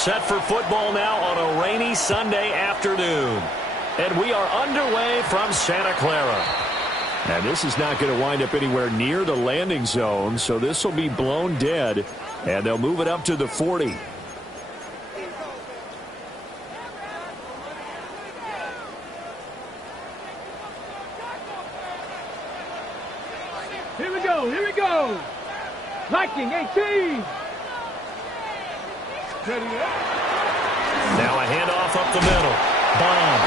Set for football now on a rainy Sunday afternoon. And we are underway from Santa Clara. And this is not going to wind up anywhere near the landing zone, so this will be blown dead, and they'll move it up to the 40. Here we go, here we go. Liking 18. Now a handoff up the middle. Bomb.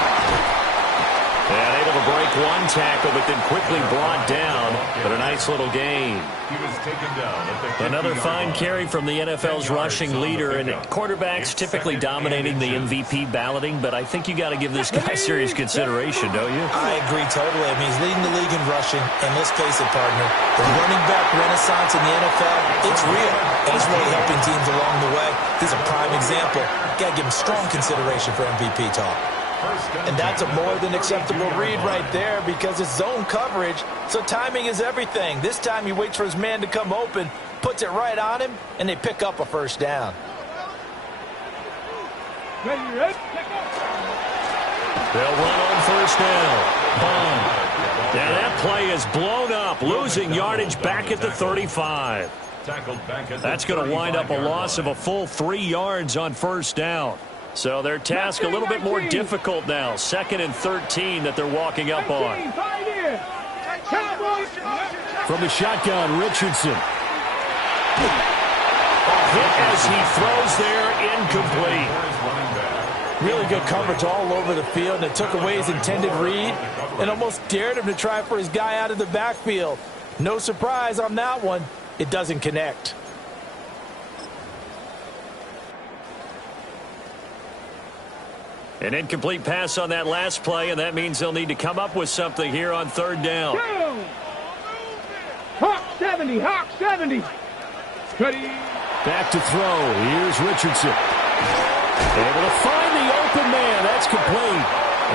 And able to break one tackle, but then quickly brought down. But a nice little gain. He was taken down at the Another fine carry from the NFL's rushing leader. And quarterbacks typically dominating the MVP balloting, but I think you got to give this guy serious consideration, don't you? I agree totally. I mean, he's leading the league in rushing. And let's face it, partner, the running back renaissance in the NFL, it's real. And it's really helping teams along the way. He's a prime example. Got to give him strong consideration for MVP talk. And that's a more than acceptable read right there because it's zone coverage, so timing is everything. This time he waits for his man to come open, puts it right on him, and they pick up a first down. They'll run on first down. Bomb. Now that play is blown up, losing yardage back at the 35. That's going to wind up a loss of a full 3 yards on first down. So their task a little bit more difficult now. 2nd and 13 that they're walking up on. From the shotgun, Richardson. Hit as he throws there, incomplete. Really good coverage all over the field, and it took away his intended read and almost dared him to try for his guy out of the backfield. No surprise on that one. It doesn't connect. An incomplete pass on that last play, and that means they'll need to come up with something here on 3rd down. Hawk 70, Hawk 70. Back to throw. Here's Richardson. Able to find the open man. That's complete.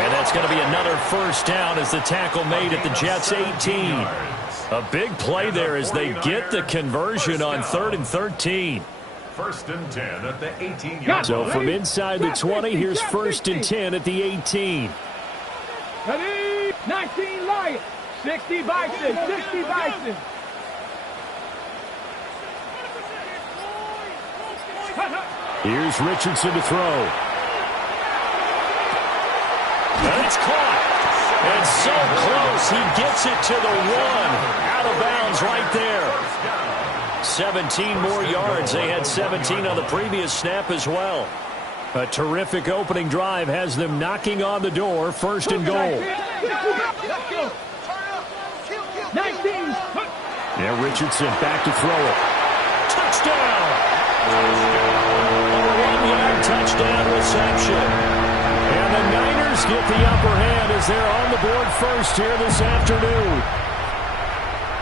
And that's going to be another first down as the tackle made at the Jets' 18. A big play there as they get the conversion on 3rd and 13. 1st and 10 at the 18-yard. So from inside the 20, here's 1st and 10 at the 18. 19 Lions, 60 Bison, 60 Bison. Here's Richardson to throw. And it's caught. And so close, he gets it to the 1. Out of bounds right there. 17 more yards. They had 17 on the previous snap as well. A terrific opening drive has them knocking on the door. 1st and goal. 19. Yeah, Richardson back to throw it. Touchdown. A 1-yard touchdown reception. And the Niners get the upper hand as they're on the board first here this afternoon.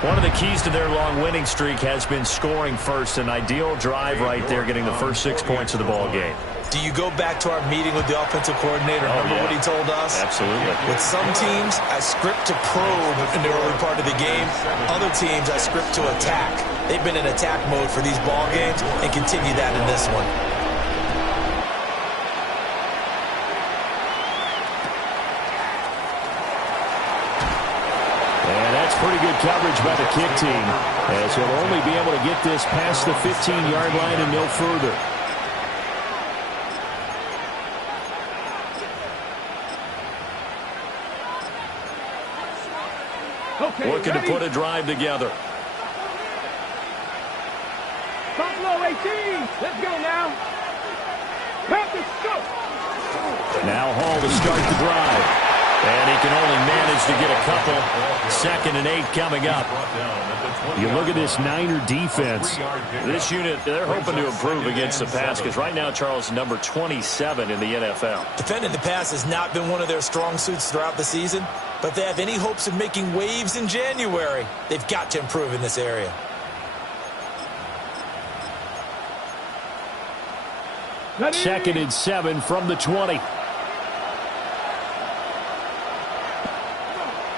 One of the keys to their long winning streak has been scoring first. An ideal drive right there, getting the first 6 points of the ball game. Do you go back to our meeting with the offensive coordinator? Remember what he told us? Absolutely. With some teams, I script to probe in the early part of the game. Other teams, I script to attack. They've been in attack mode for these ball games and continue that in this one. Pretty good coverage by the kick team, as he'll only be able to get this past the 15-yard line and no further. Looking to put a drive together. Buffalo 18. Let's go now. Now Hall to start the drive. And he can only manage to get a couple. 2nd and 8 coming up. You look at this Niner defense. This unit, they're hoping to improve against the pass because right now, Charles, number 27 in the NFL. Defending the pass has not been one of their strong suits throughout the season, but they have any hopes of making waves in January. They've got to improve in this area. Second and 7 from the 20.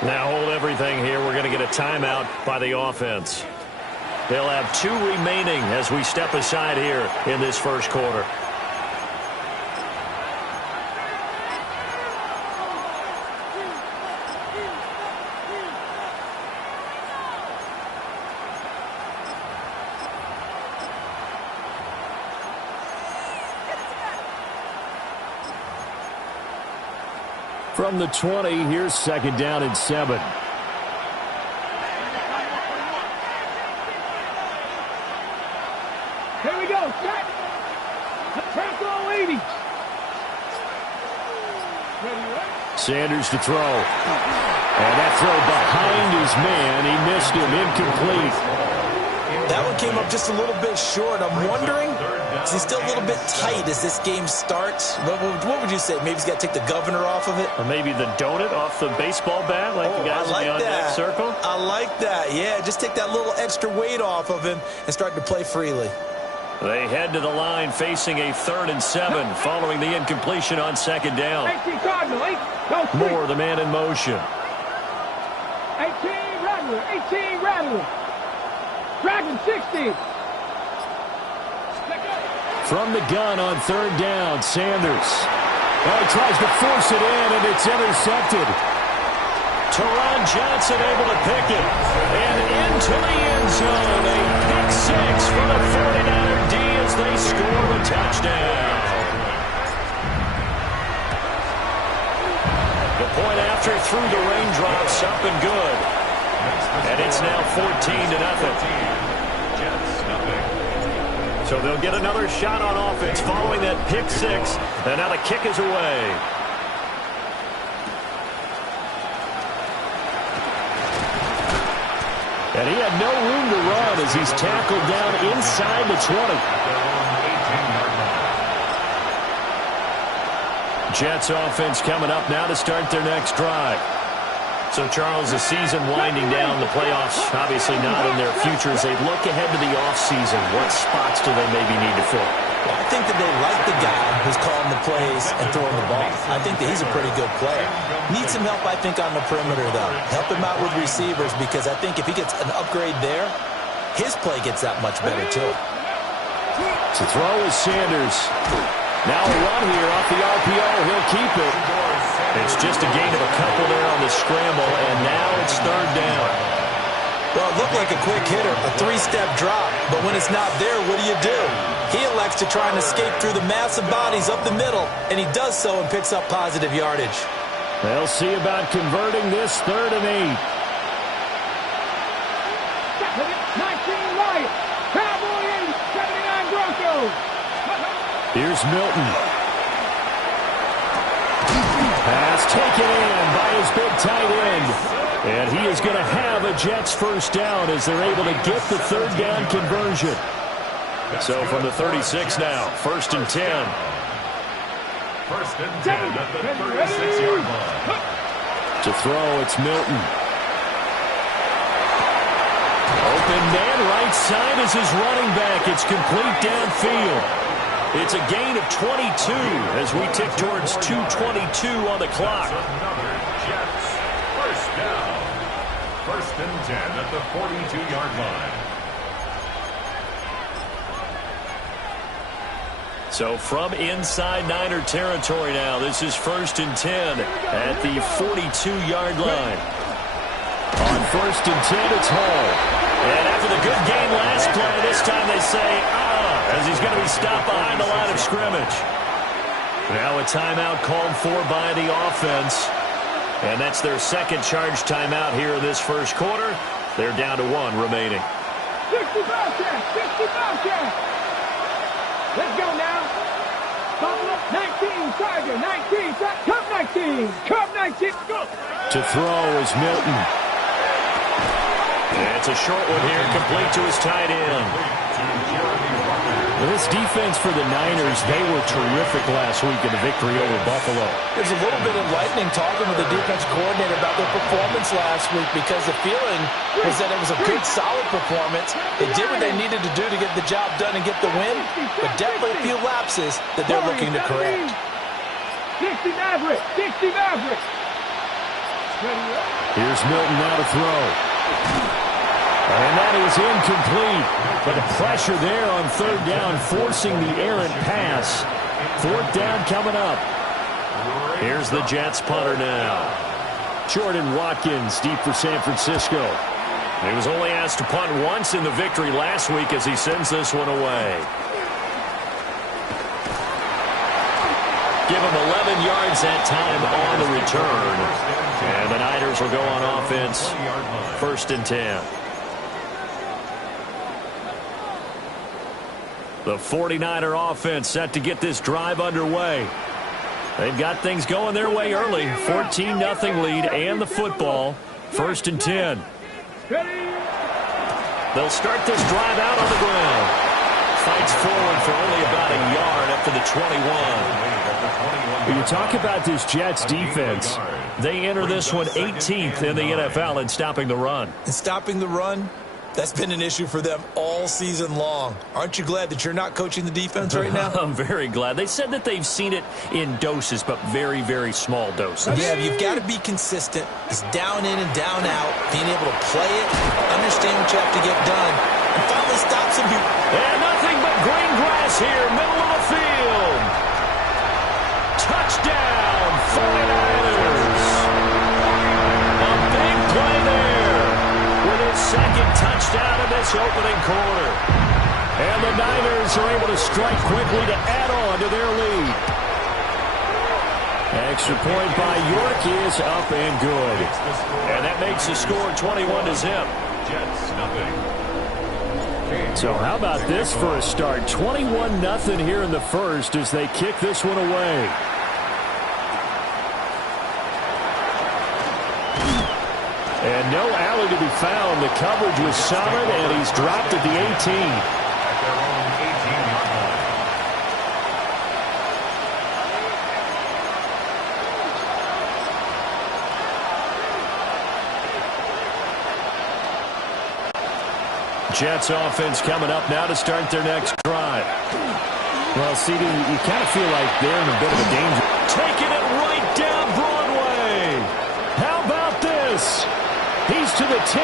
Now hold everything here. We're going to get a timeout by the offense. They'll have 2 remaining as we step aside here in this first quarter. From the 20, here's 2nd down and 7. Here we go, set. Tackle 80. Sanders to throw. And that throw behind his man. He missed him. Incomplete. That one came up just a little bit short. I'm wondering, is he still a little bit tight as this game starts? What would you say? Maybe he's got to take the governor off of it? Or maybe the donut off the baseball bat like the guys in the on-deck circle? I like that. Yeah, just take that little extra weight off of him and start to play freely. They head to the line facing a 3rd and 7 following the incompletion on 2nd down. 18 Cardinal, 8. Go, Moore, the man in motion. 18 Rattler, 18 Rattler. Dragon 60. From the gun on 3rd down, Sanders. He tries to force it in, and it's intercepted. Teron Johnson able to pick it. And into the end zone. A pick 6 for the 49er D as they score a touchdown. The point after through the raindrops up and good. And it's now 14-0. So they'll get another shot on offense following that pick 6. And now the kick is away. And he had no room to run as he's tackled down inside the 20. Jets offense coming up now to start their next drive. So, Charles, the season winding down, the playoffs obviously not in their future. As they look ahead to the offseason, what spots do they maybe need to fill? Well, I think that they like the guy who's calling the plays and throwing the ball. I think that he's a pretty good player. Needs some help, I think, on the perimeter, though. Help him out with receivers, because I think if he gets an upgrade there, his play gets that much better, too. To throw is Sanders. Now a run here off the RPO. He'll keep it. It's just a gain of a couple there on the scramble, and now it's 3rd down. Well, it looked like a quick hitter, a 3-step drop. But when it's not there, what do? He elects to try and escape through the massive bodies up the middle, and he does so and picks up positive yardage. They'll see about converting this 3rd and 8. 19 Lions. Cowboy 80. 79 Broncos. Here's Milton. Pass taken in by his big tight end. And he is going to have a Jets 1st down as they're able to get the 3rd down conversion. So from the 36 now, 1st and 10. 1st and 10 at the 36-yard line. To throw, it's Milton. Open man right side is his running back. It's complete downfield. It's a gain of 22 as we tick towards 2:22 on the clock. Another Jets 1st down. 1st and 10 at the 42-yard line. So from inside Niner territory now, this is 1st and 10 at the 42-yard line. On 1st and 10, it's Hall. And after the good game last play, this time they say, as he's going to be stopped behind the line of scrimmage. Now a timeout called for by the offense. And that's their 2nd charge timeout here in this 1st quarter. They're down to 1 remaining. 60 Bobcats. 60 Bobcats. Let's go now. Buffalo 19. Tiger 19. Cub 19. Cub 19. Go. To throw is Milton. And it's a short one here, complete to his tight end. This defense for the Niners, they were terrific last week in the victory over Buffalo. There's a little bit of lightning talking with the defense coordinator about their performance last week, because the feeling was that it was a good, solid performance. They did what they needed to do to get the job done and get the win, but definitely a few lapses that they're looking to correct. 60 Maverick. 60 Maverick. Here's Milton now to throw. And that is incomplete. But the pressure there on 3rd down, forcing the errant pass. 4th down coming up. Here's the Jets punter now. Jordan Watkins deep for San Francisco. He was only asked to punt once in the victory last week as he sends this one away. Give him 11 yards that time on the return. And the Niners will go on offense, 1st and 10. The 49er offense set to get this drive underway. They've got things going their way early. 14-0 lead and the football. 1st and 10. They'll start this drive out on the ground. Fights forward for only about a yard up to the 21. When you talk about this Jets defense, they enter this one 18th in the NFL in stopping the run. And stopping the run, that's been an issue for them all season long. Aren't you glad that you're not coaching the defense right now? I'm very glad. They said that they've seen it in doses, but very, very small doses. Yeah, you've got to be consistent. It's down in and down out, being able to play it, understand what you have to get done, and finally stop some people. And nothing but green grass here, middle of the field. Touchdown, 49ers. A big play there with his second touchdown in this opening quarter. And the Niners are able to strike quickly to add on to their lead. Extra point by York is up and good. And that makes the score 21-0. Jets, nothing. So how about this for a start? 21-0 here in the first as they kick this one away. And no alley to be found. The coverage was solid, and he's dropped at the 18. At their own 18-yard line. Jets offense coming up now to start their next drive. Well, CD, you kind of feel like they're in a bit of a danger. Taking it right down Broadway. How about this? He's to the 10.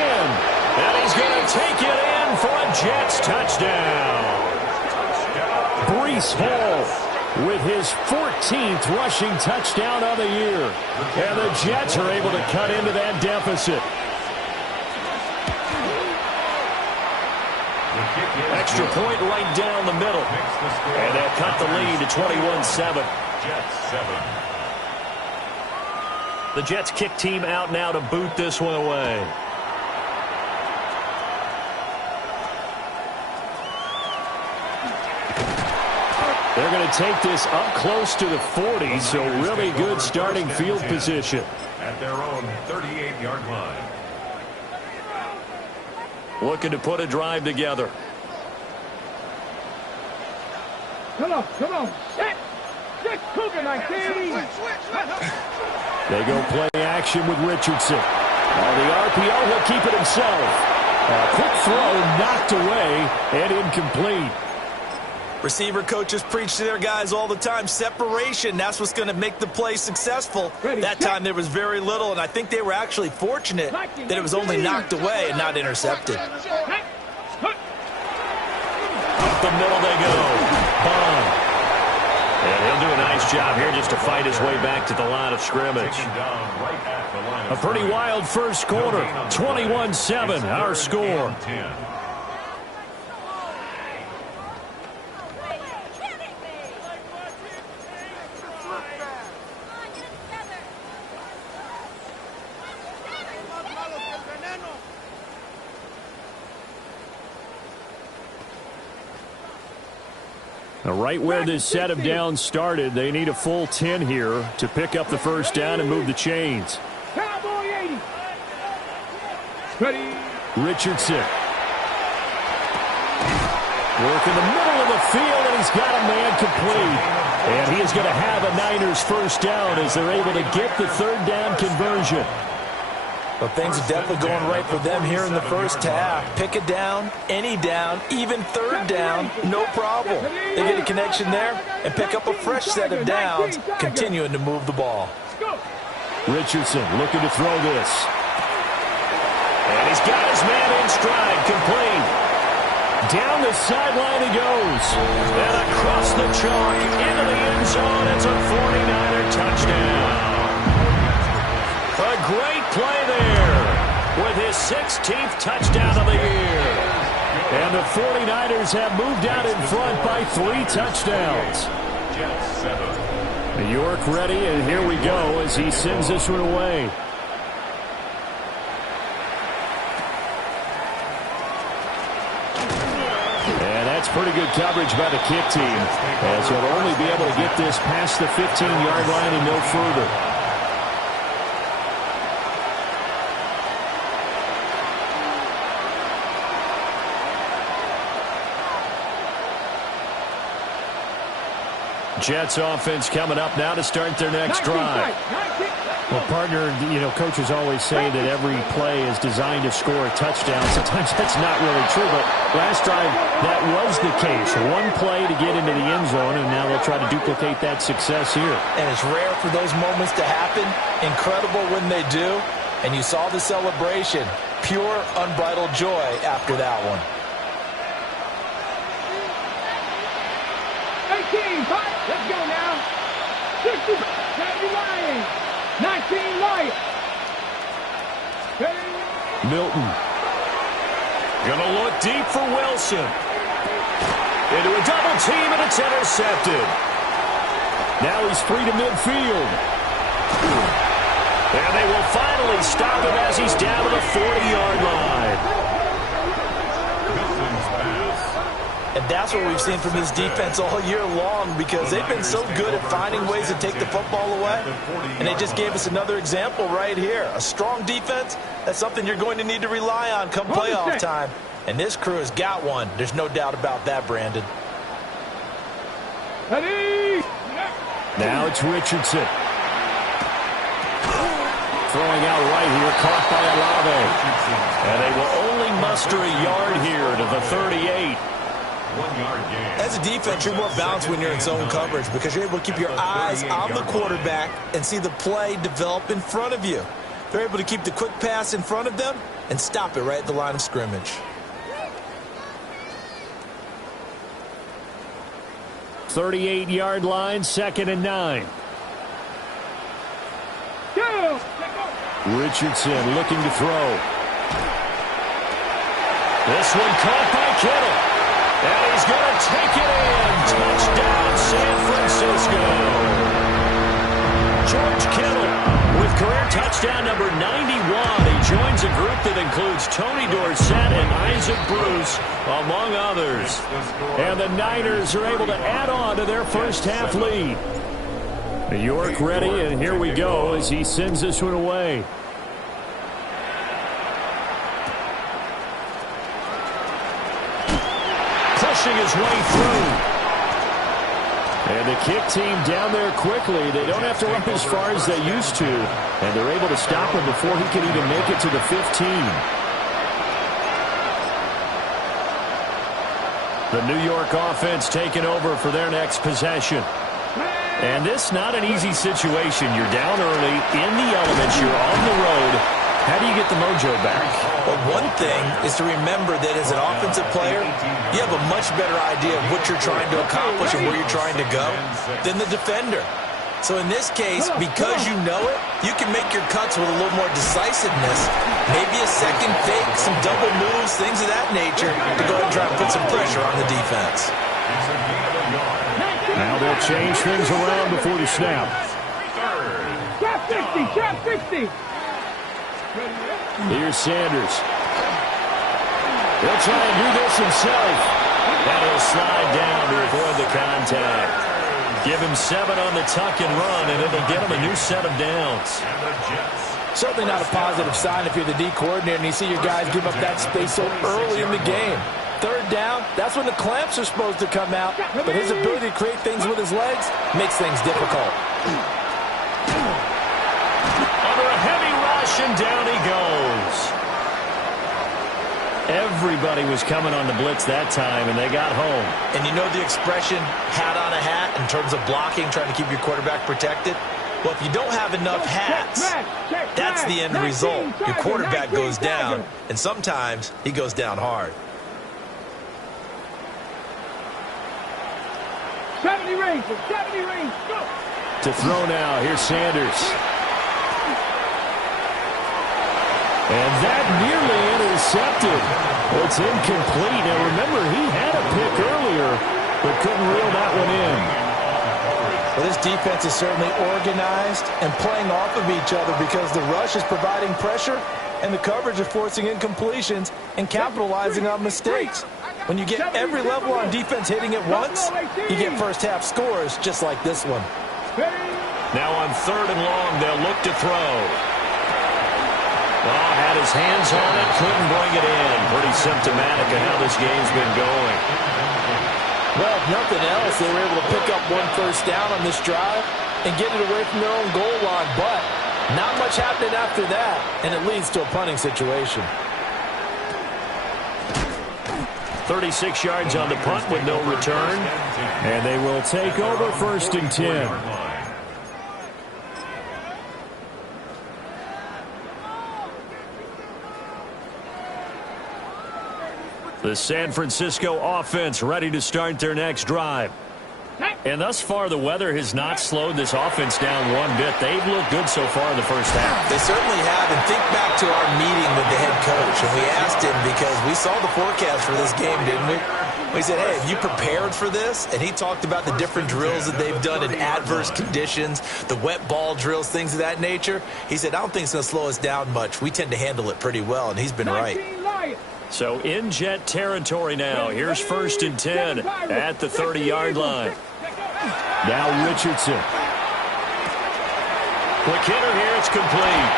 And he's going to take it in for a Jets touchdown. Breece Hall with his 14th rushing touchdown of the year. And the Jets are able to cut into that deficit. Extra point right down the middle. And they'll cut the lead to 21-7. Jets 7. The Jets kick team out now to boot this one away. They're going to take this up close to the 40, so really good starting field position. At their own 38-yard line. Looking to put a drive together. Come on. Set. Cougar 19. They go play action with Richardson. The RPO, he'll keep it himself. A quick throw knocked away and incomplete. Receiver coaches preach to their guys all the time. Separation, that's what's going to make the play successful. That time there was very little, and I think they were actually fortunate that it was only knocked away and not intercepted. Up the middle they go. Bond. And he'll do a nice job here just to fight his way back to the line of scrimmage. A pretty wild first quarter. 21-7, our score. Now, right where this set of downs started, they need a full 10 here to pick up the first down and move the chains. Cowboy 80. Ready. Richardson. Work in the middle of the field, and he's got a man complete. And he is going to have a Niners first down as they're able to get the third down conversion. Well, things are definitely going right for them here in the first half. Pick it down, any down, even third down, no problem. They get a connection there and pick up a fresh set of downs, continuing to move the ball. Richardson looking to throw this. And he's got his man in stride, complete. Down the sideline he goes. And across the chalk, into the end zone. It's a 49er touchdown. A great play there with his 16th touchdown of the year. And the 49ers have moved out in front by 3 touchdowns. Jets 7. York ready, and here we go as he sends this one away. And that's pretty good coverage by the kick team, as he'll only be able to get this past the 15-yard line and no further. Jets offense coming up now to start their next drive. Well, partner, coaches always say that every play is designed to score a touchdown. Sometimes that's not really true, but last drive, that was the case. One play to get into the end zone, and now they'll try to duplicate that success here. And it's rare for those moments to happen. Incredible when they do. And you saw the celebration. Pure, unbridled joy after that one. 18, let's go now. 60, 70 Lions. 19 Lions. Milton. Gonna look deep for Wilson. Into a double team, and it's intercepted. Now he's free to midfield. And they will finally stop him as he's down to the 40-yard line. And that's what we've seen from this defense all year long, because they've been so good at finding ways to take the football away. And they just gave us another example right here. A strong defense, that's something you're going to need to rely on come playoff time. And this crew has got one. There's no doubt about that, Brandon. Now it's Richardson. Throwing out right here, caught by Olave. And they will only muster a yard here to the 38. 1 yard gain. As a defense, you're more balanced when you're in zone coverage because you're able to keep your eyes on the quarterback and see the play develop in front of you. They're able to keep the quick pass in front of them and stop it right at the line of scrimmage. 38-yard line, 2nd and 9. Richardson looking to throw. This one caught by Kittle. And he's going to take it in. Touchdown, San Francisco. George Kittle with career touchdown number 91. He joins a group that includes Tony Dorsett and Isaac Bruce, among others. And the Niners are able to add on to their first half lead. York ready, and here we go as he sends this one away. Pushing his way through. And the kick team down there quickly. They don't have to run as far as they used to. And they're able to stop him before he can even make it to the 15. The New York offense taking over for their next possession. And this not an easy situation. You're down early, in the elements, you're on the road. How do you get the mojo back? Well, one thing is to remember that as an offensive player, you have a much better idea of what you're trying to accomplish and where you're trying to go than the defender. So in this case, because you know it, you can make your cuts with a little more decisiveness, maybe a second fake, some double moves, things of that nature, to go ahead and try and put some pressure on the defense. Now they'll change things around before the snap. Trap 60, trap 60. Here's Sanders. He'll try and do this himself. And he'll slide down to avoid the contact. Give him 7 on the tuck and run, and it'll get him a new set of downs. Certainly not a positive sign if you're the D coordinator and you see your guys give up that space so early in the game. 3rd down, that's when the clamps are supposed to come out. But his ability to create things with his legs makes things difficult. Under a heavy rush, and down he goes. Everybody was coming on the blitz that time, and they got home. And you know the expression, hat on a hat, in terms of blocking, trying to keep your quarterback protected? Well, if you don't have enough hats, that's the end result. Your quarterback goes down, and sometimes he goes down hard. 70 range, 70 range, go! To throw now, here's Sanders. And that nearly intercepted. It's incomplete. Now remember, he had a pick earlier, but couldn't reel that one in. Well, this defense is certainly organized and playing off of each other because the rush is providing pressure and the coverage is forcing incompletions and capitalizing on mistakes. When you get every level on defense hitting at once, you get first-half scores just like this one. Now on 3rd and long, they'll look to throw. Well, had his hands on it, couldn't bring it in. Pretty symptomatic of how this game's been going. Well, if nothing else, they were able to pick up 1 first down on this drive and get it away from their own goal line. But not much happening after that, and it leads to a punting situation. 36 yards on the punt with no return. And they will take over 1st and 10. The San Francisco offense ready to start their next drive. And thus far, the weather has not slowed this offense down one bit. They've looked good so far in the first half. They certainly have. And think back to our meeting with the head coach. And we asked him because we saw the forecast for this game, didn't we? We said, hey, have you prepared for this? And he talked about the different drills that they've done in adverse conditions, the wet ball drills, things of that nature. He said, I don't think it's going to slow us down much. We tend to handle it pretty well, and he's been right. So in jet territory now. Here's 1st and 10 at the 30-yard line. Now Richardson. Quick hitter here. It's complete.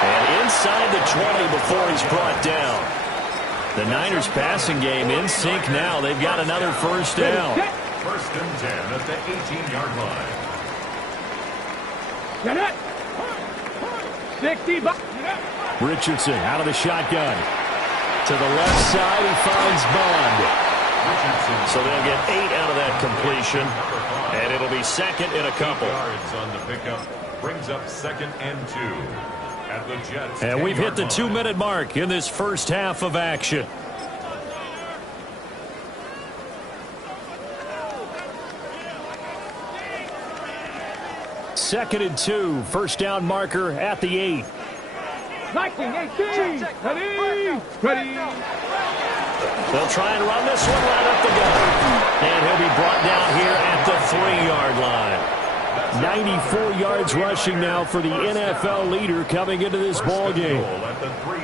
And inside the 20 before he's brought down. The Niners passing game in sync now. They've got another first down. 1st and 10 at the 18-yard line. Richardson out of the shotgun. To the left side, he finds Bond. So they'll get 8 out of that completion, and it'll be 2nd and a couple. Yards on the pickup brings up 2nd and 2 at the Jets. And we've hit the 2-minute mark in this first half of action. Second and 2, first down marker at the 8. 19-18. Ready. They'll try and run this one right up the gut. And he'll be brought down here at the 3-yard line. 94 yards rushing now for the NFL leader coming into this ball game.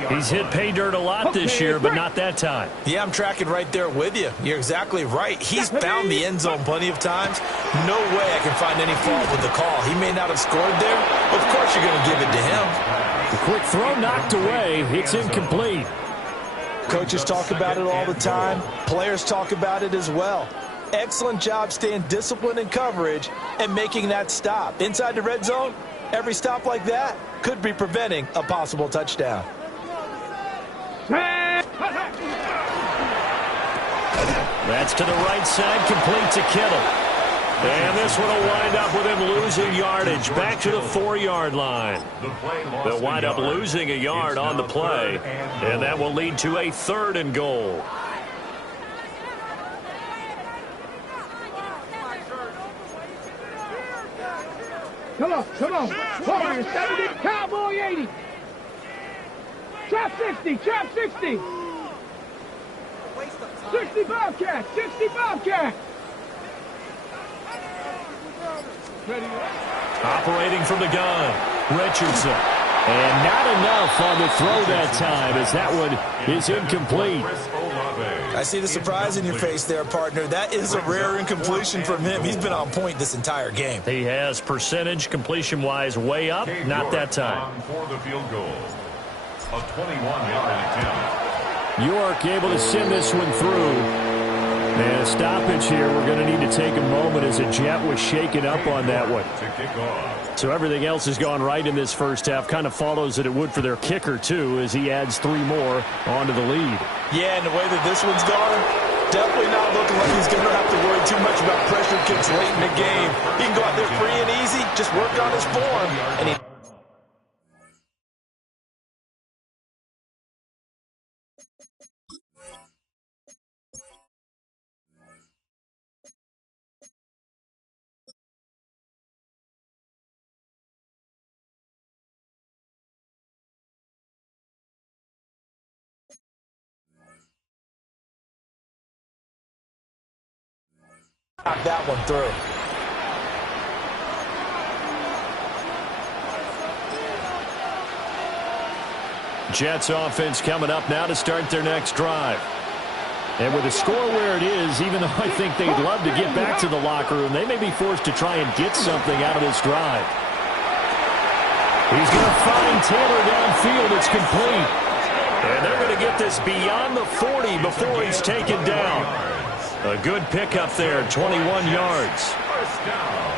He's hit pay dirt a lot this year, but not that time. Yeah, I'm tracking right there with you. You're exactly right. He's found the end zone plenty of times. No way I can find any fault with the call. He may not have scored there. Of course you're going to give it to him. The quick throw knocked away. It's incomplete. Coaches talk about it all the time. Players talk about it as well. Excellent job staying disciplined in coverage and making that stop. Inside the red zone, every stop like that could be preventing a possible touchdown. That's to the right side, complete to Kittle. And this one will wind up with him losing yardage back to the 4-yard line. They'll wind up losing a yard on the play, and that will lead to a 3rd and goal. Come on. 470, Cowboy 80. Trap 60. 60 Bobcat. Operating from the gun, Richardson. And not enough on the throw that time as that one is incomplete. I see the surprise in your face there, partner. That is a rare incompletion from him. He's been on point this entire game. He has percentage completion-wise way up, not that time. For the field goal, a 21-yard attempt. York able to send this one through. And a stoppage here. We're going to need to take a moment as a jet was shaken up on that one. So everything else has gone right in this first half. Kind of follows that it would for their kicker, too, as he adds 3 more onto the lead. Yeah, and the way that this one's gone, definitely not looking like he's going to have to worry too much about pressure kicks late in the game. He can go out there free and easy, just work on his form, and he... knock that one through. Jets offense coming up now to start their next drive. And with the score where it is, even though I think they'd love to get back to the locker room, they may be forced to try and get something out of this drive. He's going to find Taylor downfield. It's complete. And they're going to get this beyond the 40 before he's taken down. A good pickup there, 21 yards. First down.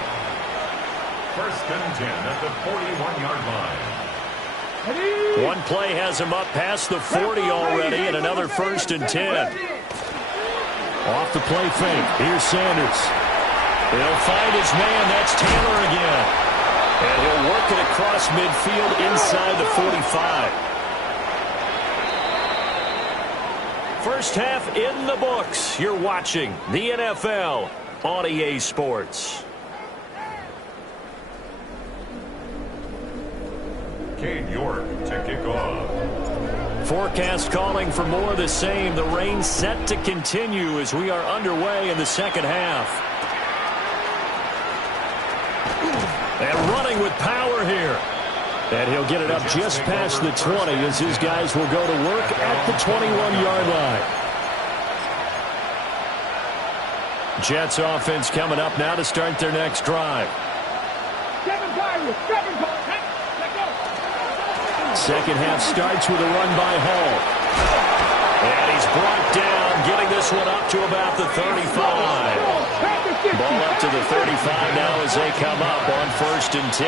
First and 10 at the 41-yard line. One play has him up past the 40 already, and another first and 10. Off the play fake. Here's Sanders. He'll find his man. That's Taylor again. And he'll work it across midfield inside the 45. First half in the books. You're watching the NFL on EA Sports. Cade York to kick off. Forecast calling for more of the same. The rain set to continue as we are underway in the second half. And running with power here. And he'll get it up just past the 20 as his guys will go to work at the 21-yard line. Jets offense coming up now to start their next drive. Second half starts with a run by Hall. And he's brought down, getting this one up to about the 35. Ball up to the 35 now as they come up on first and 10.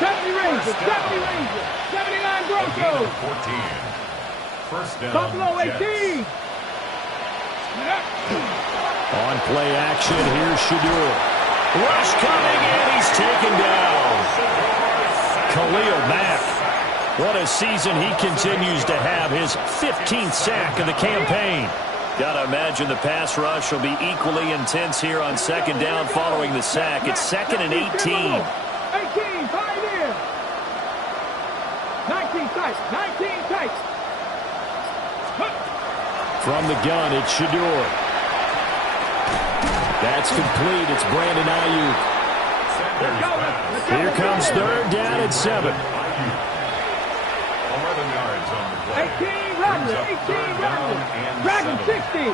70 Rangers, 70 Rangers, 79 Broncos. 14. First down. Buffalo 18. On play action, here's Shadur. Rush coming in, he's taken down. Khalil Mack. What a season he continues to have, his 15th sack of the campaign. Gotta imagine the pass rush will be equally intense here on second down following the sack. It's second and 18. 18, five in. 19 tight, 19 tight. From the gun, it's Shadur. That's complete. It's Brandon Ayuk. Here comes third down at 7. 11 yards on the play. 18 Rodgers, 18 Rodgers. Dragon 60.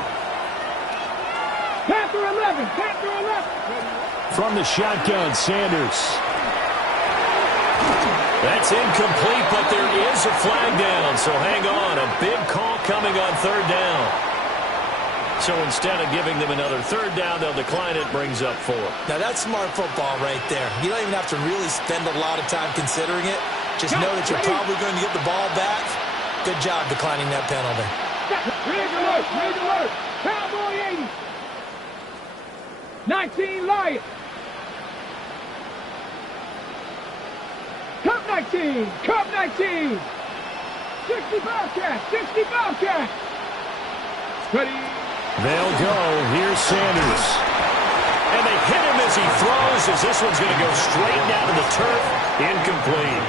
Panther 11, Panther 11. From the shotgun, Sanders. That's incomplete, but there is a flag down, so hang on. A big call coming on third down. So instead of giving them another third down, they'll decline it, brings up 4. Now, that's smart football right there. You don't even have to really spend a lot of time considering it. Just know that you're probably going to get the ball back. Good job declining that penalty. Red alert, red alert. Cowboy 80. 19 Lions. Cup 19, Cup 19. 60 Bobcat, 60 Bobcat. Ready. They'll go. Here's Sanders. And they hit him as he throws, as this one's going to go straight down to the turf. Incomplete.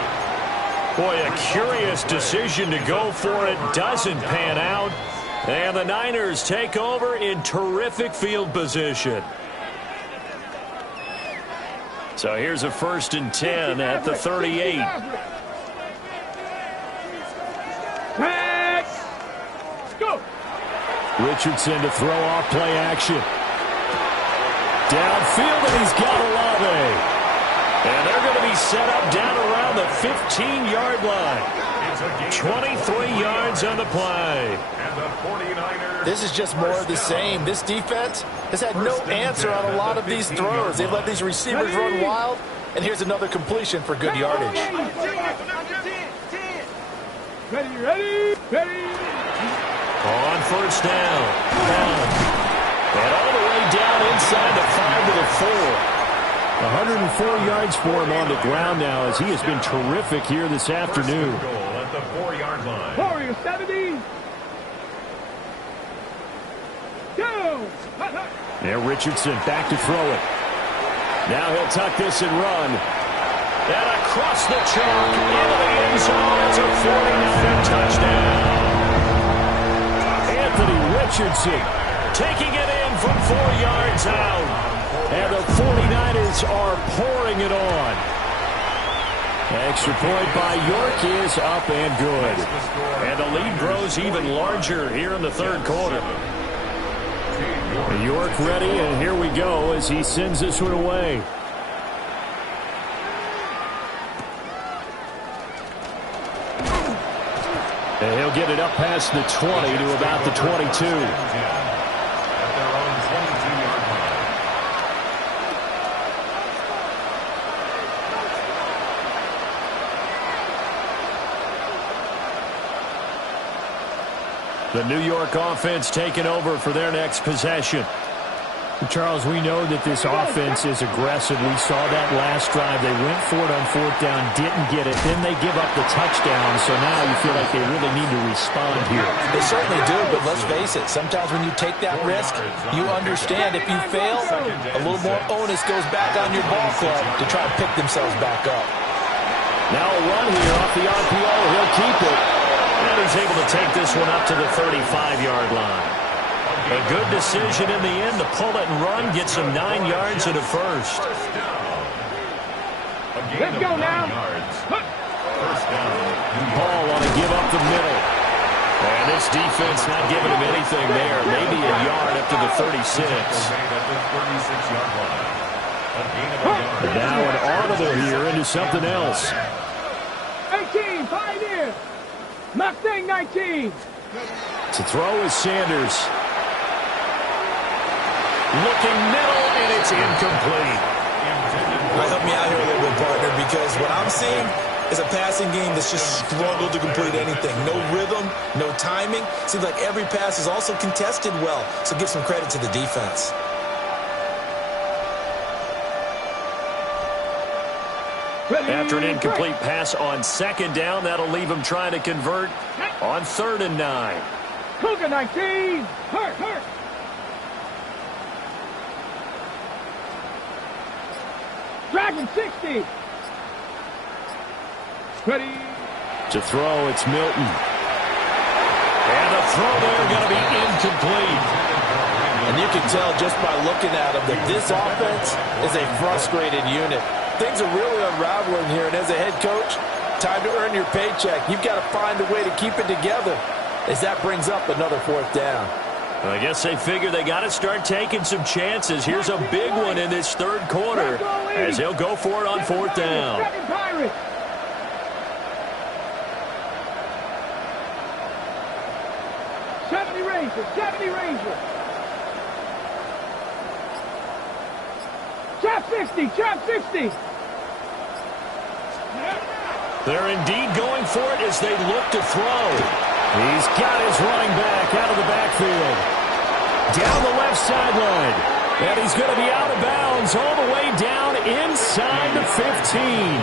Boy, a curious decision to go for it. Doesn't pan out. And the Niners take over in terrific field position. So here's a first and 10 at the 38. Let's go. Richardson to throw off play action. Downfield, and he's got Olave. And they're going to be set up down around the 15-yard line. 23 yards on the play. And the 49ers. This is just more of the same. This defense has had no answer on a lot of these throws. They've let these receivers run wild, and here's another completion for good yardage. Ready, ready, ready. On first down. And all the way down inside the 5 to the 4. 104 yards for him on the ground now as he has been terrific here this afternoon. Goal at the 4-yard line. Warriors 70. Go. There, Richardson back to throw it. Now he'll tuck this and run. And across the chalk into the end zone. It's a 49er touchdown. Anthony Richardson taking it in from 4 yards out. And the 49ers are pouring it on. Extra point by York is up and good. And the lead grows even larger here in the third quarter. York ready, and here we go as he sends this one away. And he'll get it up past the 20 to about the 22. The New York offense taking over for their next possession. Charles, we know that this offense is aggressive. We saw that last drive. They went for it on fourth down, didn't get it. Then they give up the touchdown. So now you feel like they really need to respond here. They certainly do, but let's face it. Sometimes when you take that risk, you understand if you fail, a little more onus goes back on your ball club to try to pick themselves back up. Now a run here off the RPO. He'll keep it. And he's able to take this one up to the 35-yard line. A good decision in the end to pull it and run, get some 9 yards and a first. Let's go now. Ball want to give up the middle. And this defense not giving him anything there. Maybe a yard up to the 36. Now an audible here into something else. 18, 5 in. Mustang 19. To throw is Sanders. Looking middle, and it's incomplete. Help me out here a little bit, partner, because what I'm seeing is a passing game that's just struggled to complete anything. No rhythm, no timing. Seems like every pass is also contested well, so give some credit to the defense. After an incomplete pass on second down, that'll leave him trying to convert on 3rd and 9. Cougar 19. Hurt. Dragon 60. Ready. To throw, it's Milton. And the throw there going to be incomplete. And you can tell just by looking at him that this offense is a frustrated unit. Things are really unraveling here, and as a head coach, time to earn your paycheck. You've got to find a way to keep it together as that brings up another 4th down. I guess they figure they got to start taking some chances. Here's a big one in this third quarter as they'll go for it on 4th down. 70 Rangers. Trap 60. They're indeed going for it as they look to throw. He's got his running back out of the backfield. Down the left sideline. And he's going to be out of bounds all the way down inside the 15.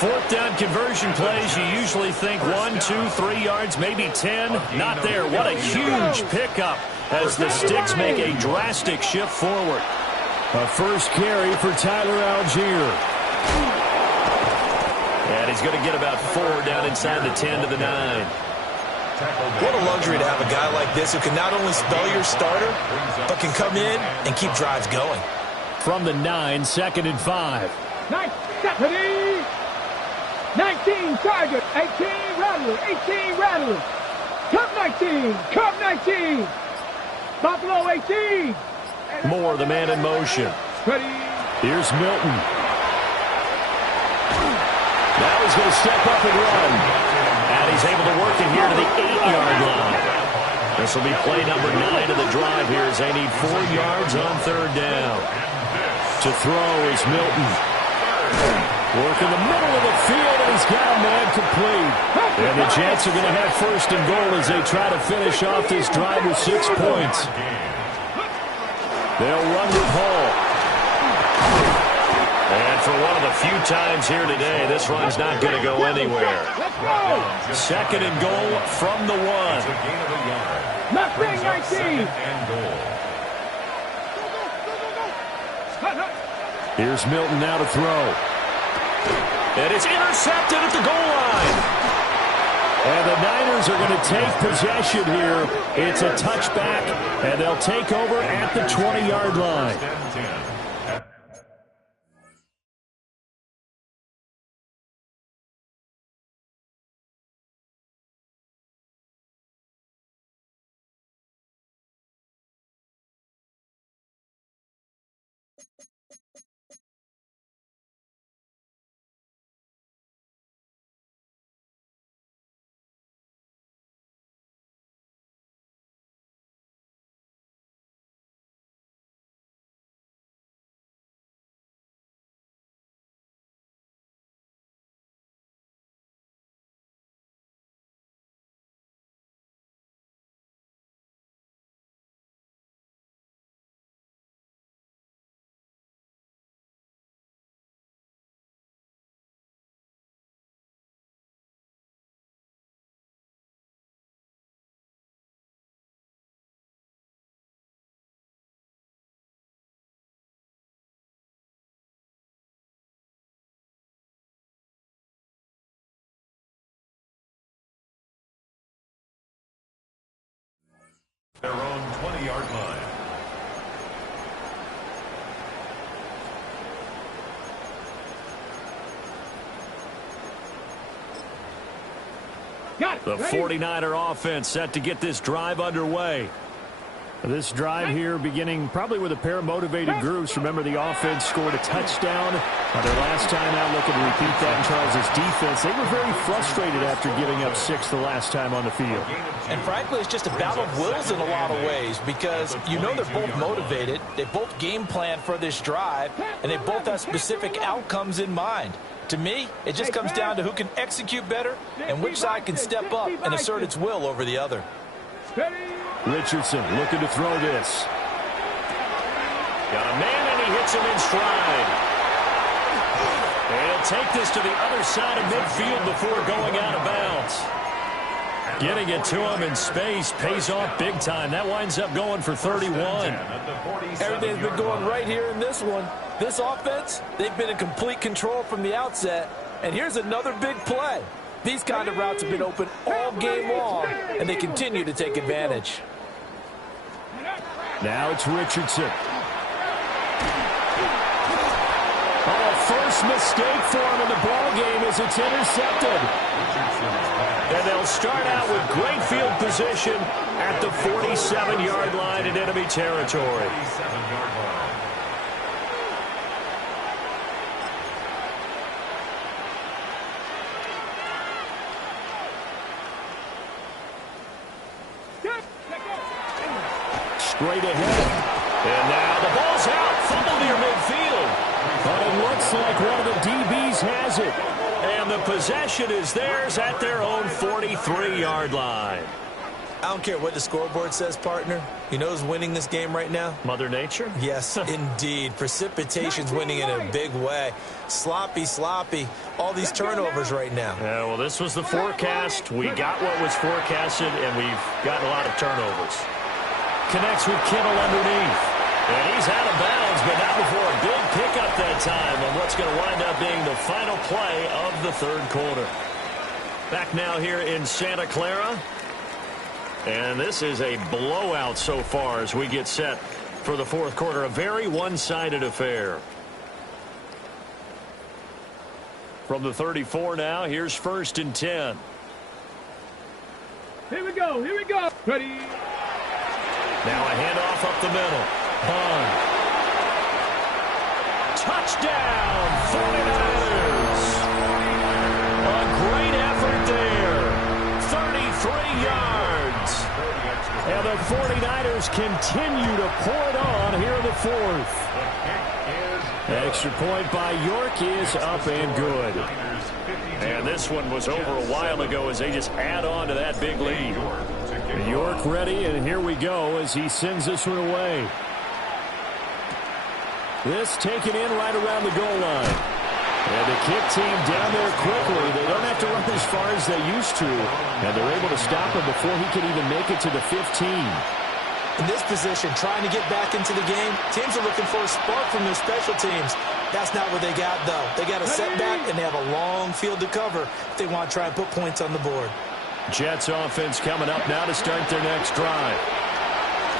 4th down conversion plays, you usually think 1, 2, 3 yards, maybe 10. Not there. What a huge pickup as the Sticks make a drastic shift forward. A first carry for Tyler Algier. And he's going to get about 4 down inside the 10 to the 9. What a luxury to have a guy like this who can not only spell your starter, but can come in and keep drives going. From the 9, 2nd and 5. Nice deputy. 19 target. 18 rattler. Cub 19. Buffalo 18. Moore, the man in motion. Ready. Here's Milton. Now he's going to step up and run. And he's able to work it here to the 8-yard line. This will be play number 9 of the drive here as they need 4 yards on 3rd down. To throw is Milton. Work in the middle of the field, and he's got a man complete. And the Jets are going to have 1st and goal as they try to finish off this drive with 6 points. They'll run with Hall. And for one of the few times here today, this run's not going to go anywhere. 2nd and goal from the 1. Mustang 19. Here's Milton now to throw. And it's intercepted at the goal line. And the Niners are going to take possession here. It's a touchback, and they'll take over at the 20-yard line. 20-yard line. The 49er offense set to get this drive underway. This drive here beginning probably with a pair of motivated groups. Remember, the offense scored a touchdown their last time out, looking to repeat that in Charles' defense. They were very frustrated after giving up 6 the last time on the field. And frankly, it's just a battle of wills in a lot of ways because you know they're both motivated. They both game plan for this drive, and they both have specific outcomes in mind. To me, it just comes down to who can execute better and which side can step up and assert its will over the other. Richardson looking to throw this. Got a man, and he hits him in stride. And he'll take this to the other side of midfield before going out of bounds. Getting it to him in space pays off big time. That winds up going for 31. Everything's been going right here in this one. This offense, they've been in complete control from the outset. And here's another big play. These kind of routes have been open all game long, and they continue to take advantage. Now it's Richardson. Oh, first mistake for him in the ball game as it's intercepted. And they'll start out with great field position at the 47-yard line in enemy territory. Straight ahead. And now the ball's out. Fumble near midfield. But it looks like one of the DBs has it. And the possession is theirs at their own 43-yard line. I don't care what the scoreboard says, partner. You know who's winning this game right now? Mother Nature? Yes, indeed. Precipitation's winning in a big way. Sloppy. All these turnovers right now. Yeah, well, this was the forecast. We got what was forecasted, and we've got a lot of turnovers. Connects with Kittle underneath. And he's out of bounds, but not before a big pickup that time on what's going to wind up being the final play of the third quarter. Back now here in Santa Clara. And this is a blowout so far as we get set for the fourth quarter. A very one-sided affair. From the 34 now, here's 1st and 10. Here we go. Ready. Now a handoff up the middle. Bond. Touchdown, 49ers. A great effort there. 33 yards. And the 49ers continue to pour it on here in the fourth. Extra point by York is up and good. And this one was over a while ago as they just add on to that big lead. York ready, and here we go as he sends this one away. This taken in right around the goal line. And the kick team down there quickly. They don't have to run as far as they used to. And they're able to stop him before he can even make it to the 15. In this position, trying to get back into the game, teams are looking for a spark from their special teams. That's not what they got, though. They got a setback, and they have a long field to cover if they want to try and put points on the board. Jets offense coming up now to start their next drive.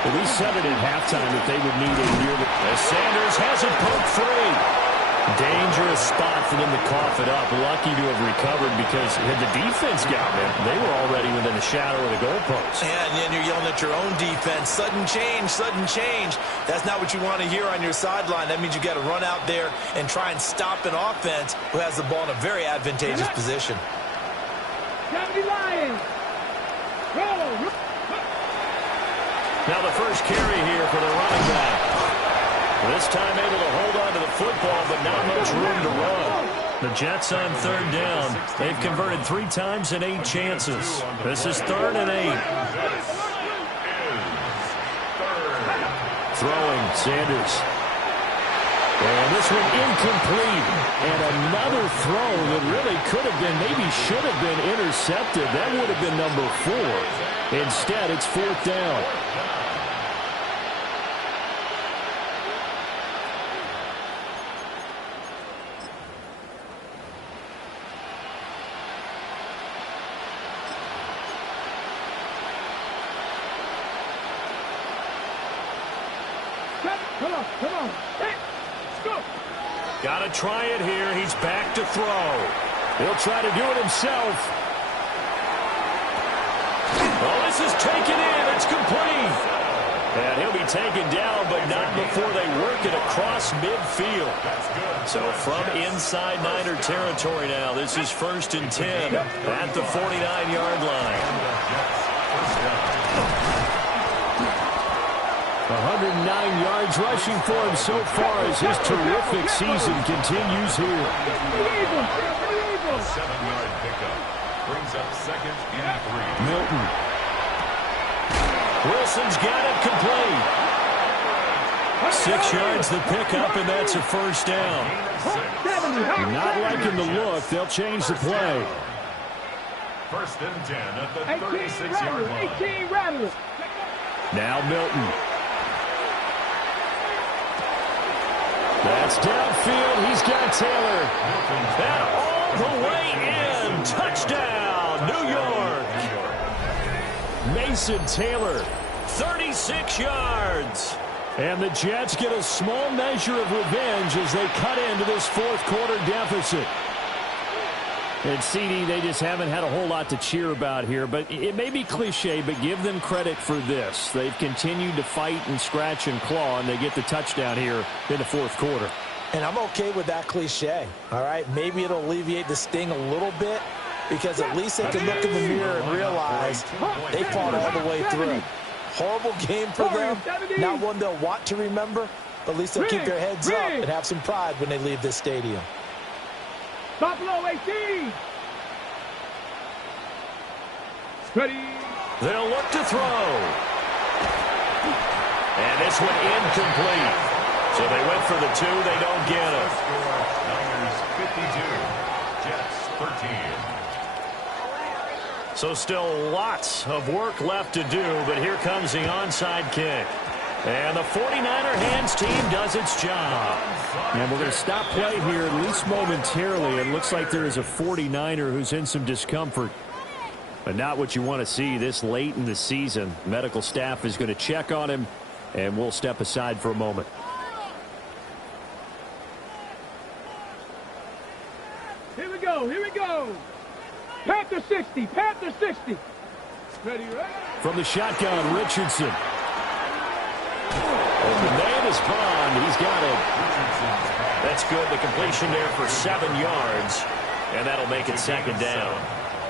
Well, we said it at halftime that they would need a year. As Sanders has it poked free. Dangerous spot for them to cough it up. Lucky to have recovered because had the defense gotten it, they were already within the shadow of the goalpost. Yeah, and then you're yelling at your own defense. Sudden change. That's not what you want to hear on your sideline. That means you got to run out there and try and stop an offense who has the ball in a very advantageous position. Now the first carry here for the running back. This time able to hold on to the football, but not much room to run. The Jets on 3rd down. They've converted 3 times in 8 chances. This is 3rd and 8. Throwing, Sanders. And this one incomplete. And another throw that really could have been, maybe should have been intercepted. That would have been number 4. Instead, it's 4th down. Come on. Let's go. Got to try it here. He's back to throw. He'll try to do it himself. Oh, this is taken in. It's complete. And he'll be taken down, but not before they work it across midfield. So from inside Niner territory now, this is 1st and 10 at the 49-yard line. 109 yards rushing for him so far as his terrific season continues here. A 7-yard pickup brings up 2nd and 3. Milton. Wilson's got it complete. 6 yards the pickup, and that's a first down. Not liking the look. They'll change the play. 1st and 10 at the 36-yard line. 18 rattlers. Now Milton. That's downfield. He's got Taylor. And all the way in. Touchdown, New York. Mason Taylor. 36 yards. And the Jets get a small measure of revenge as they cut into this fourth quarter deficit. And CD, they just haven't had a whole lot to cheer about here, but it may be cliche, but give them credit for this. They've continued to fight and scratch and claw, and they get the touchdown here in the fourth quarter. And I'm okay with that cliche, all right? Maybe it'll alleviate the sting a little bit because at least they can look in the mirror and realize they fought all the way through. Horrible game for them, not one they'll want to remember, but at least they'll keep their heads up and have some pride when they leave this stadium. Buffalo 18. Ready. They'll look to throw. And this one incomplete. So they went for the 2. They don't get it. Niners 52. Jets 13. So still lots of work left to do, but here comes the onside kick. And the 49er hands team does its job. And we're going to stop play here, at least momentarily. It looks like there is a 49er who's in some discomfort. But not what you want to see this late in the season. Medical staff is going to check on him, and we'll step aside for a moment. Here we go. Panther 60. Ready. From the shotgun, Richardson. The man is Bond. He's got it. That's good. The completion there for 7 yards. And that'll make it 2nd down.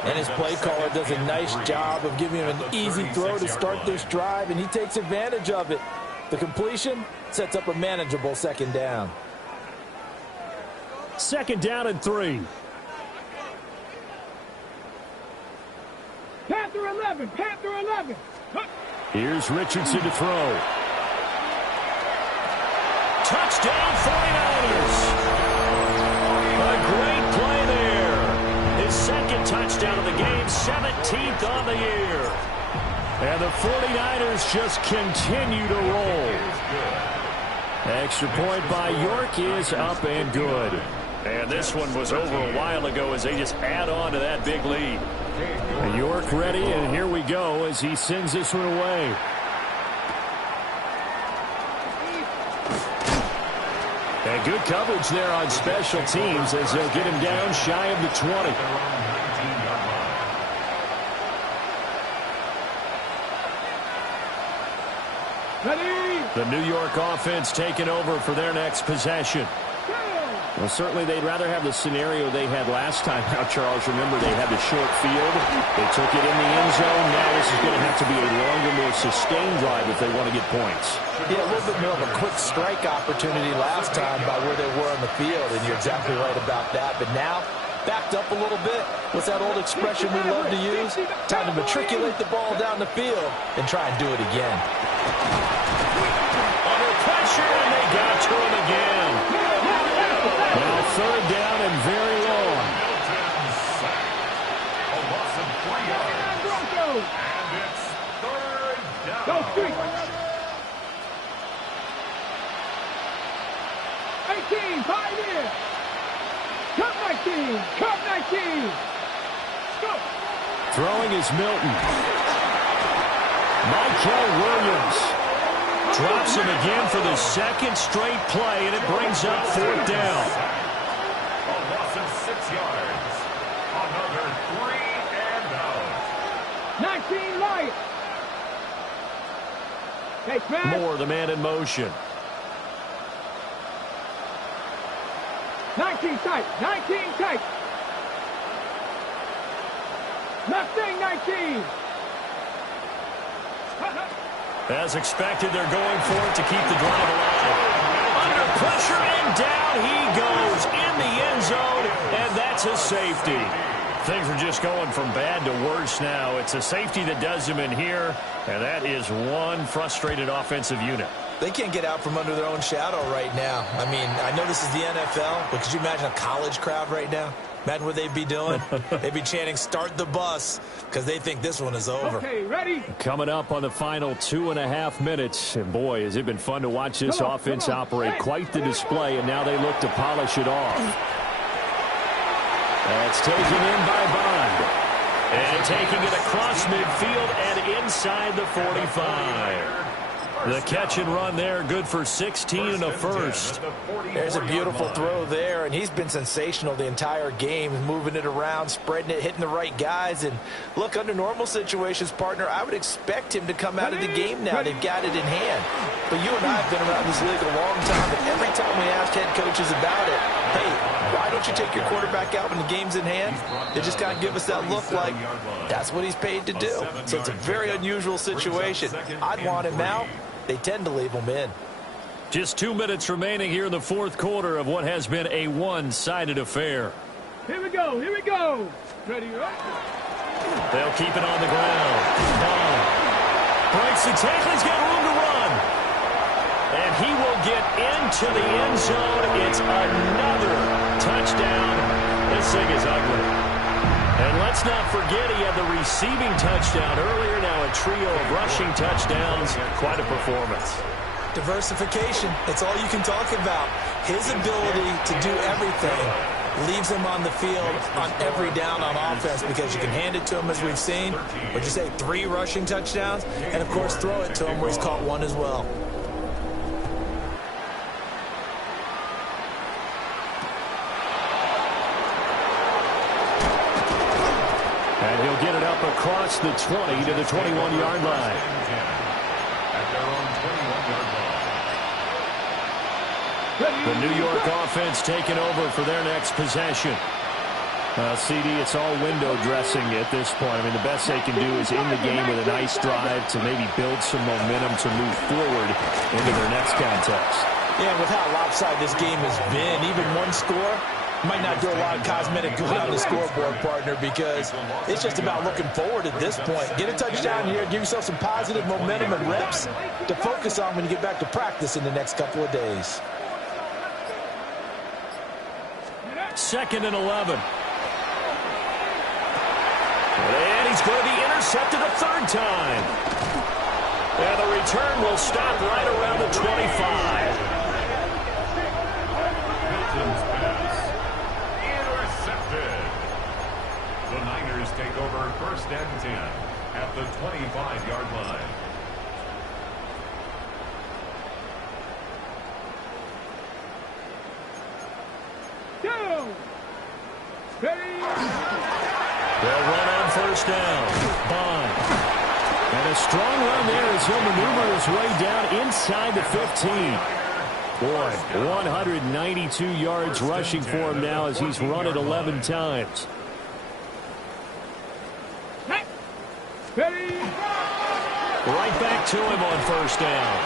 And his play caller does a nice job of giving him an easy throw to start this drive, and he takes advantage of it. The completion sets up a manageable 2nd down. 2nd down and 3. Panther 11. Here's Richardson to throw. Touchdown 49ers. A great play there. His 2nd touchdown of the game, 17th on the year. And the 49ers just continue to roll. Extra point by York is up and good. And this one was over a while ago as they just add on to that big lead. And York ready, and here we go as he sends this one away. And good coverage there on special teams as they'll get him down shy of the 20. Ready. The New York offense taking over for their next possession. Well, certainly they'd rather have the scenario they had last time. Now, Charles, remember they had the short field. They took it in the end zone. Now this is going to have to be a longer, more sustained drive if they want to get points. Yeah, a little bit more of a quick strike opportunity last time by where they were on the field, and you're exactly right about that. But now, backed up a little bit. What's that old expression we love to use? Time to matriculate the ball down the field and try and do it again. Under pressure, and they got to him again. Now 3rd down and very long. A loss of 3 yards. And it's 3rd down. Go street. 18, 5 in. Cup 19. Go. Throwing is Milton. Michael Williams. Drops him again for the second straight play, and it brings up fourth down. A loss of 6 yards. Another 3 and out. 19 light. Hey, man. Moore, the man in motion. 19 tight. 19 tight. Left thing, 19. As expected, they're going for it to keep the drive alive. Under pressure, and down he goes in the end zone, and that's a safety. Things are just going from bad to worse now. It's a safety that does him in here, and that is one frustrated offensive unit. They can't get out from under their own shadow right now. I mean, I know this is the NFL, but could you imagine a college crowd right now? Imagine what they'd be doing. They'd be chanting, "Start the bus," because they think this one is over. Okay, ready? Coming up on the final 2.5 minutes. And boy, has it been fun to watch this offense operate. Quite the display, and now they look to polish it off. That's taken in by Bond. And taking it across midfield and inside the 45. The catch and run there, good for 16 and a first. There's a beautiful throw there, and he's been sensational the entire game, moving it around, spreading it, hitting the right guys. And look, under normal situations, partner, I would expect him to come out of the game now. They've got it in hand. But you and I have been around this league a long time, and every time we ask head coaches about it, hey, why don't you take your quarterback out when the game's in hand? They just kind of give us that look like that's what he's paid to do. So it's a very unusual situation. I'd want him out. They tend to leave him in. Just 2 minutes remaining here in the fourth quarter of what has been a one-sided affair. Here we go. Here we go. Ready, right? They'll keep it on the ground. Bond breaks the tackle. He's got room to run. And he will get into the end zone. It's another touchdown. This thing is ugly. And let's not forget he had the receiving touchdown earlier. Now a trio of rushing touchdowns. Quite a performance. Diversification. That's all you can talk about. His ability to do everything leaves him on the field on every down on offense because you can hand it to him, as we've seen. Would you say 3 rushing touchdowns? And, of course, throw it to him where he's caught 1 as well. And he'll get it up across the 20 to the 21-yard line. At their own 21-yard line. The New York offense taking over for their next possession. CD, it's all window dressing at this point. I mean, the best they can do is in the game with a nice drive to maybe build some momentum to move forward into their next contest. Yeah, with how lopsided this game has been, even one score might not do a lot of cosmetic good on the scoreboard, partner, because it's just about looking forward at this point. Get a touchdown here, give yourself some positive momentum and reps to focus on when you get back to practice in the next couple of days. 2nd and 11. And he's going to be intercepted a third time. And the return will stop right around the 25. The Niners take over 1st and 10 at the 25-yard line. Go. Ready. They'll run on 1st down. Bond. And a strong run there as he'll maneuver his way down inside the 15. Boy, 192 yards rushing for him now as he's run it 11 times. Ready. Right back to him on 1st down.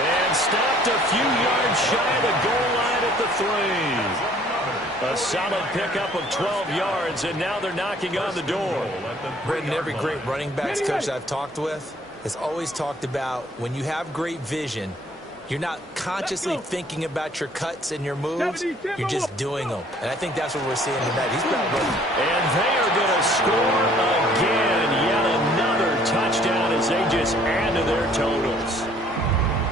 And stopped a few yards shy of the goal line at the 3. A solid pickup of 12 yards, and now they're knocking on the door. Brendan, every great running backs coach I've talked with has always talked about when you have great vision, you're not consciously thinking about your cuts and your moves. You're just doing them. And I think that's what we're seeing tonight. He's about ready. And they are going to score again. Yet another touchdown as they just add to their totals.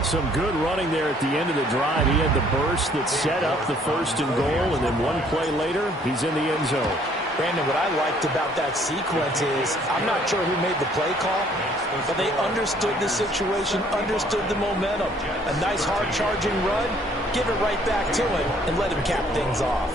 Some good running there at the end of the drive. He had the burst that set up the 1st and goal, and then one play later, he's in the end zone. Brandon, what I liked about that sequence is I'm not sure who made the play call, but they understood the situation, understood the momentum. A nice hard-charging run, give it right back to him, and let him cap things off.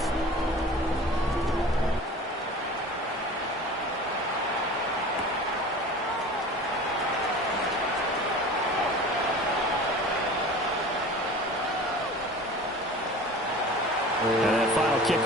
And that final kickoff.